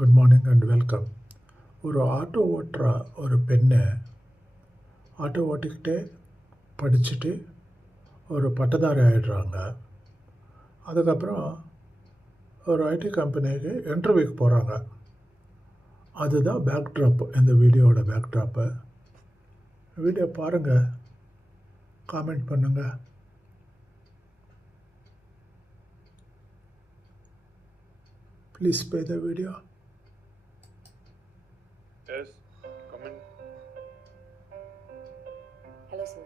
Good morning and welcome. ஒரு auto ஓட்டுற ஒரு பெண்ணு ஆட்டோ ஓட்டிக்கிட்டே படிச்சுட்டு ஒரு பட்டதாரி ஆகிடுறாங்க. அதுக்கப்புறம் ஒரு ஐடி கம்பெனிக்கு இன்டர்வியூக்கு போகிறாங்க. அதுதான் பேக்ட்ராப், இந்த வீடியோவோட பேக்ட்ராப்பு. வீடியோ பாருங்கள், காமெண்ட் பண்ணுங்கள். Please play the video. Yes, come in. Hello, sir.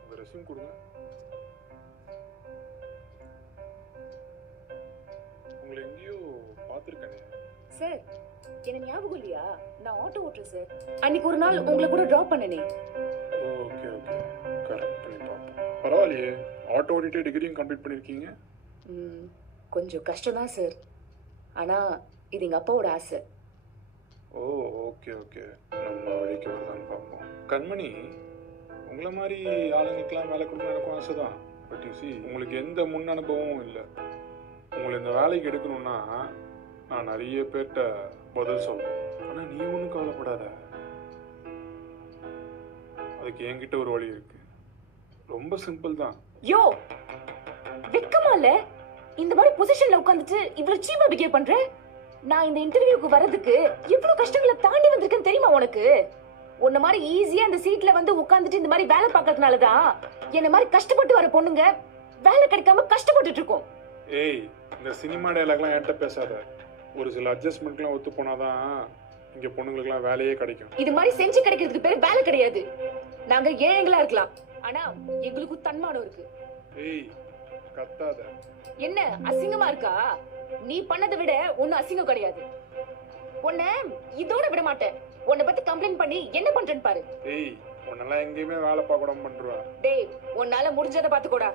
உங்க ரெஸ்யூம் கொடுங்க. உங்களை எங்கேயோ பார்த்துருக்கேனே. சார், என்ன ஞாபகம் இல்லையா? நான் ஆட்டோ ஓட்டுறேன் சார். அன்னைக்கு ஒரு நாள் உங்களை கூட டிராப் பண்ணனே. ஓகே கரெக்ட் பண்ணி பார்ப்போம். பரவாயில்லையே, ஆட்டோ ஓடிட்டே டிகிரியும் கம்ப்ளீட் பண்ணியிருக்கீங்க. கொஞ்சம் கஷ்டம் தான் சார். ஆனால் இது எங்கள் அப்பாவோட ஆசை. ஓகே நம்ம வழிக்கு வருதான்னு பார்ப்போம். கண்மணி, உங்களை மாதிரி ஆளுங்களுக்கெல்லாம் வேலை கொடுக்கணும் எனக்கும் ஆசை தான். பட் யூ சி, உங்களுக்கு எந்த முன் அனுபவமும் இல்லை. உங்களை இந்த வேலைக்கு எடுக்கணும்னா நான் நிறைய பேர்கிட்ட பதில் சொல்றேன். ஆனால் நீ ஒன்றும் கவலைப்படாத, அதுக்கு என்கிட்ட ஒரு வழி இருக்கு. ரொம்ப சிம்பிள் தான். யோ, வெக்கமா இல்ல? இந்த மாதிரி பொசிஷன்ல உட்கார்ந்துட்டு இவ்வளவு சீப்பா பிஹேவ் பண்ற? நான் இந்த இன்டர்வியூக்கு வரதுக்கு எவ்வளவு கஷ்டங்களை தாண்டி வந்திருக்கேன்னு தெரியுமா உனக்கு? உன்ன மாதிரி ஈஸியா இந்த சீட்ல வந்து உட்கார்ந்துட்டு இந்த மாதிரி வேலை பார்க்கறதுனாலதான் என்ன மாதிரி கஷ்டப்பட்டு வர பொண்ணுங்க வேலை கிடைக்காம கஷ்டப்பட்டுட்டு இருக்கோம். ஏய், இந்த சினிமா டயலாக்லாம் என்கிட்ட பேசாத. ஒரு சில அட்ஜஸ்ட்மெண்ட்லாம் ஒத்து போனாதான் இங்க பொண்ணுங்களுக்குலாம் வேலையே கிடைக்கும். இது மாதிரி செஞ்சு கிடைக்கிறதுக்கு பேர் வேலை கிடையாது. நாங்க ஏழைகளா இருக்கலாம், ஆனா எங்களுக்கு தன்மானம் இருக்கு. ஏய், கத்தாத. என்ன அசிங்கமா இருக்கா? நீ பண்ணதை விட ஒன்னும் அசிங்கம் கிடையாது. உன்னை இதோட விட மாட்டேன். உன்னை பத்தி கம்ப்ளைண்ட் பண்ணி என்ன பண்றேன்னு பாரு. ஏய், உன்னெல்லாம் எங்கேயுமே வேலை பார்க்க பண்றா. டேய், உன்னால முடிஞ்சதை பாத்துக்கோடா.